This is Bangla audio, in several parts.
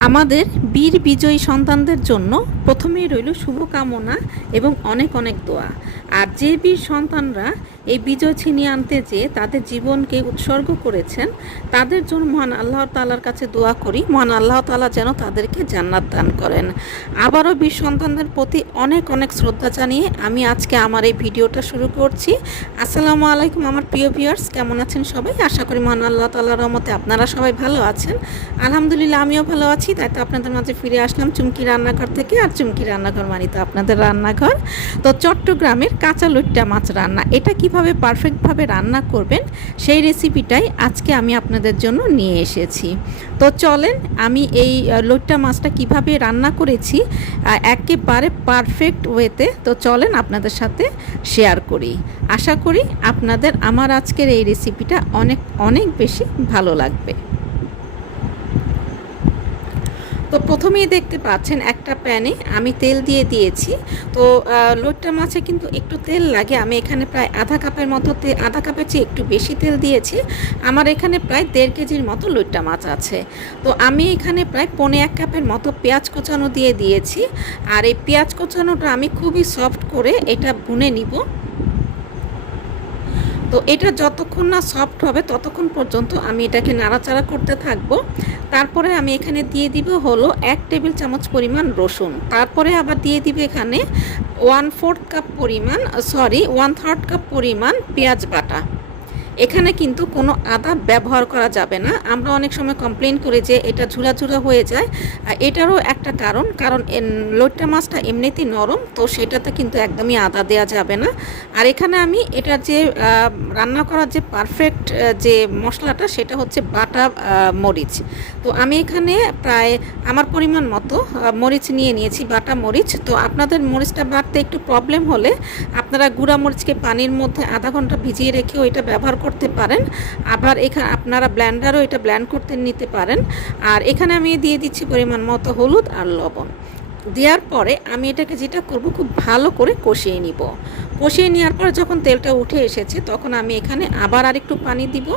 আমাদের বীর বিজয়ী সন্তানদের জন্য প্রথমেই রইল শুভকামনা এবং অনেক অনেক দোয়া। আর যে বীর সন্তানরা এই বিজয় ছিনিয়ে আনতে যেয়ে তাদের জীবনকে উৎসর্গ করেছেন। তাদের জন্য মহান আল্লাহ তালার কাছে দোয়া করি। মহান আল্লাহ তালা যেন তাদেরকে জান্নাত দান করেন। আবারও বীর সন্তানদের প্রতি অনেক অনেক শ্রদ্ধা জানিয়ে আমি আজকে আমার এই ভিডিওটা শুরু করছি। আসসালামু আলাইকুম আমার প্রিয় ভিউয়ার্স, কেমন আছেন সবাই? আশা করি মহান আল্লাহ তালার রহমতে আপনারা সবাই ভালো আছেন। আলহামদুলিল্লাহ আমিও ভালো আছি, তাই তো আপনাদের মাঝে ফিরে আসলাম চুমকি রান্নাঘর থেকে, আর চুমকি রান্নাঘর মানি তো আপনাদের রান্নাঘর। তো চট্টগ্রামের কাঁচা লুট্টা মাছ রান্না, এটা কীভাবে পারফেক্টভাবে রান্না করবেন সেই রেসিপিটাই আজকে আমি আপনাদের জন্য নিয়ে এসেছি। তো চলেন আমি এই লোট্টা মাছটা কীভাবে রান্না করেছি একেবারে পারফেক্ট ওয়েতে তো চলেন আপনাদের সাথে শেয়ার করি। আশা করি আপনাদের আমার আজকের এই রেসিপিটা অনেক অনেক বেশি ভালো লাগবে। তো প্রথমেই দেখতে পাচ্ছেন একটা প্যানে আমি তেল দিয়ে দিয়েছি। তো লোটটা মাছে কিন্তু একটু তেল লাগে। আমি এখানে প্রায় আধা কাপের মতো আধা কাপের চেয়ে একটু বেশি তেল দিয়েছি। আমার এখানে প্রায় দেড় কেজির মতো লোটটা মাছ আছে। তো আমি এখানে প্রায় পনে এক কাপের মতো পেঁয়াজ কোচানো দিয়ে দিয়েছি। আর এই পেঁয়াজ কোচানোটা আমি খুবই সফট করে এটা ভুনে নিব। তো এটা যতক্ষণ না সফট হবে, ততক্ষণ পর্যন্ত আমি এটাকে নাড়াচাড়া করতে থাকব। তারপরে আমি এখানে দিয়ে দিব হলো এক টেবিল চামচ পরিমাণ রসুন। তারপরে আবার দিয়ে দিব এখানে ওয়ান ফোর্থ কাপ পরিমাণ সরি ওয়ান থার্ড কাপ পরিমাণ পেঁয়াজ বাটা। এখানে কিন্তু কোনো আদা ব্যবহার করা যাবে না। আমরা অনেক সময় কমপ্লেন করি যে এটা ঝুরা ঝুরা হয়ে যায়। আর এটারও একটা কারণ কারণ লোটটা মাছটা এমনিতেই নরম, তো সেটাতে কিন্তু একদমই আদা দেওয়া যাবে না। আর এখানে আমি এটা যে রান্না করার যে পারফেক্ট যে মশলাটা, সেটা হচ্ছে বাটা মরিচ। তো আমি এখানে প্রায় আমার পরিমাণ মতো মরিচ নিয়ে নিয়েছি, বাটা মরিচ। তো আপনাদের মরিচটা বাটতে একটু প্রবলেম হলে আপনারা গুঁড়া মরিচকে পানির মধ্যে আধা ঘণ্টা ভিজিয়ে রেখেও এটা ব্যবহার করতে পারেন। আবার এখানে আপনারা ব্ল্যান্ডারও এটা ব্ল্যান্ড করতে নিতে পারেন। আর এখানে আমি দিয়ে দিচ্ছি পরিমাণ মতো হলুদ আর লবণ। দেওয়ার পরে আমি এটাকে যেটা করব খুব ভালো করে কষিয়ে নিব। কষিয়ে নেওয়ার পর যখন তেলটা উঠে এসেছে, তখন আমি এখানে আবার আরেকটু পানি দিব।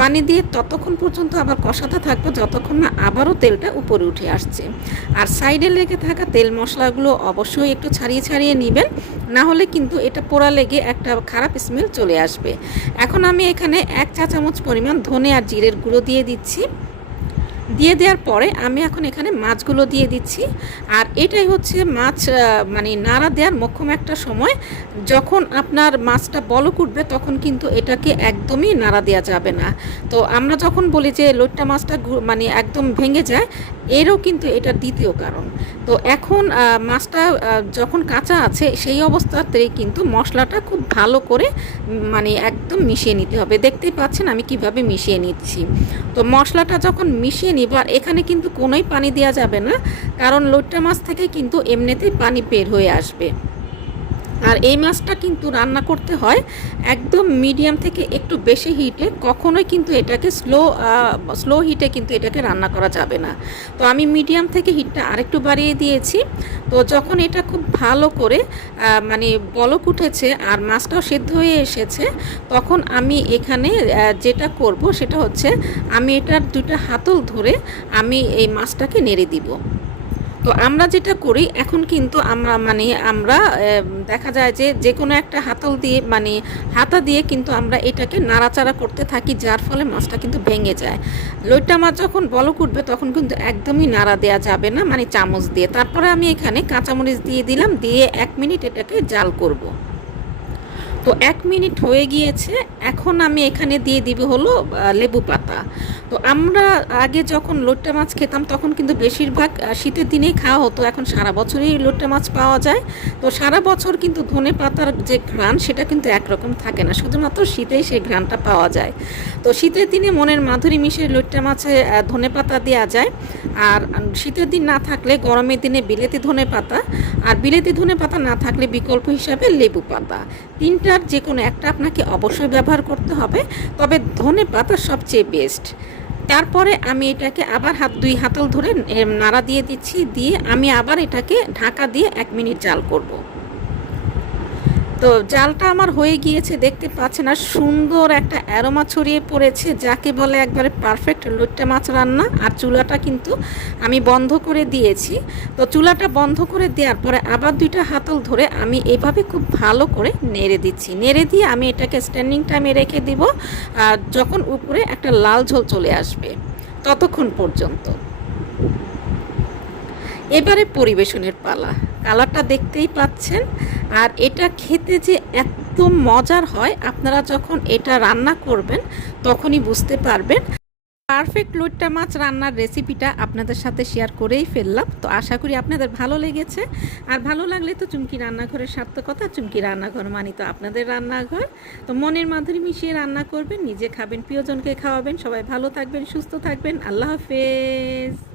পানি দিয়ে ততক্ষণ পর্যন্ত আবার কষাতে থাকব যতক্ষণ না আবারও তেলটা উপরে উঠে আসছে। আর সাইডে লেগে থাকা তেল মশলাগুলো অবশ্যই একটু ছাড়িয়ে ছাড়িয়ে নেবেন, না হলে কিন্তু এটা পোড়া লেগে একটা খারাপ স্মেল চলে আসবে। এখন আমি এখানে এক চা চামচ পরিমাণ ধনে আর জিরের গুঁড়ো দিয়ে দিচ্ছি। দিয়ে দেওয়ার পরে আমি এখন এখানে মাছগুলো দিয়ে দিচ্ছি। আর এটাই হচ্ছে মাছ মানে নাড়া দেওয়ার মোক্ষম একটা সময়। যখন আপনার মাছটা বলক উঠবে, তখন কিন্তু এটাকে একদমই নাড়া দেওয়া যাবে না। তো আমরা যখন বলি যে লোটটা মাছটা মানে একদম ভেঙে যায়, এরও কিন্তু এটা দ্বিতীয় কারণ। তো এখন মাছটা যখন কাঁচা আছে, সেই অবস্থাতেই কিন্তু মশলাটা খুব ভালো করে মানে একদম মিশিয়ে নিতে হবে। দেখতেই পাচ্ছেন আমি কীভাবে মিশিয়ে নিচ্ছি। তো মশলাটা যখন মিশিয়ে আর এখানে কিন্তু কোনোই পানি দেওয়া যাবে না, কারণ লোট্টা মাছ থেকে কিন্তু এমনিতেই পানি বের হয়ে আসবে। আর এই মাছটা কিন্তু রান্না করতে হয় একদম মিডিয়াম থেকে একটু বেশি হিটে। কখনোই কিন্তু এটাকে স্লো স্লো হিটে কিন্তু এটাকে রান্না করা যাবে না। তো আমি মিডিয়াম থেকে হিটটা আরেকটু বাড়িয়ে দিয়েছি। তো যখন এটা খুব ভালো করে মানে বলক উঠেছে আর মাছটাও সেদ্ধ হয়ে এসেছে, তখন আমি এখানে যেটা করব সেটা হচ্ছে আমি এটার দুইটা হাতল ধরে আমি এই মাছটাকে নেড়ে দিব। তো আমরা যেটা করি, এখন কিন্তু আমরা মানে আমরা দেখা যায় যে যে কোনো একটা হাতল দিয়ে মানে হাতা দিয়ে কিন্তু আমরা এটাকে নাড়াচাড়া করতে থাকি, যার ফলে মাছটা কিন্তু ভেঙে যায় লইটা মাছ যখন বলক উঠবে, তখন কিন্তু একদমই নাড়া দেওয়া যাবে না মানে চামচ দিয়ে তারপরে আমি এখানে কাঁচামরিচ দিয়ে দিলাম, দিয়ে এক মিনিট এটাকে জাল করব। তো এক মিনিট হয়ে গিয়েছে, এখন আমি এখানে দিয়ে দিব হলো লেবু পাতা। তো আমরা আগে যখন লোট্টা মাছ খেতাম, তখন কিন্তু বেশিরভাগ শীতের দিনেই খাওয়া হতো, এখন সারা বছরই লোট্টা মাছ পাওয়া যায়। তো সারা বছর কিন্তু ধনে পাতার যে ঘ্রাণ, সেটা কিন্তু একরকম থাকে না, শুধুমাত্র শীতেই সেই ঘ্রাণটা পাওয়া যায়। তো শীতের দিনে মনের মাধুরী মিশে লোট্টা মাছে ধনে পাতা দেওয়া যায়। আর শীতের দিন না থাকলে গরমের দিনে বিলেতি ধনে পাতা, আর বিলেতি ধনে পাতা না থাকলে বিকল্প হিসাবে লেবু পাতা। তিনটার যে কোনো একটা আপনাকে অবশ্যই ব্যবহার করতে হবে, তবে ধনে পাতা সবচেয়ে বেস্ট তারপরে আমি এটাকে আবার হাত, দুই হাতল ধরে নাড়া দিয়ে দিচ্ছি, দিয়ে আমি আবার এটাকে ঢাকা দিয়ে এক মিনিট জাল করব। তো জালটা আমার হয়ে গিয়েছে, দেখতে পাচ্ছেন, আর সুন্দর একটা অ্যারোমা ছড়িয়ে পড়েছে, যাকে বলে একবারে পারফেক্ট লুট্টা মাছ রান্না। আর চুলাটা কিন্তু আমি বন্ধ করে দিয়েছি। তো চুলাটা বন্ধ করে দেওয়ার পরে আবার দুইটা হাতল ধরে আমি এভাবে খুব ভালো করে নেড়ে দিচ্ছি। নেড়ে দিয়ে আমি এটাকে স্ট্যান্ডিং টাইমে রেখে দিব, আর যখন উপরে একটা লাল ঝোল চলে আসবে, ততক্ষণ পর্যন্ত। এবারে পরিবেশনের পালা। কালারটা দেখতেই পাচ্ছেন। আর এটা খেতে যে এত মজার হয়, আপনারা যখন এটা রান্না করবেন, তখনই বুঝতে পারবেন। পারফেক্ট লইট্টা মাছ রান্নার রেসিপিটা আপনাদের সাথে শেয়ার করেই ফেললাম। তো আশা করি আপনাদের ভালো লেগেছে। আর ভালো লাগলে তো চুমকি রান্নাঘরের সার্থকতা, চুমকি রান্নাঘর মানি তো আপনাদের রান্নাঘর। তো মনের মাধুরী মিশিয়ে রান্না করবেন, নিজে খাবেন, প্রিয়জনকে খাওয়াবেন। সবাই ভালো থাকবেন, সুস্থ থাকবেন। আল্লাহ হাফেজ।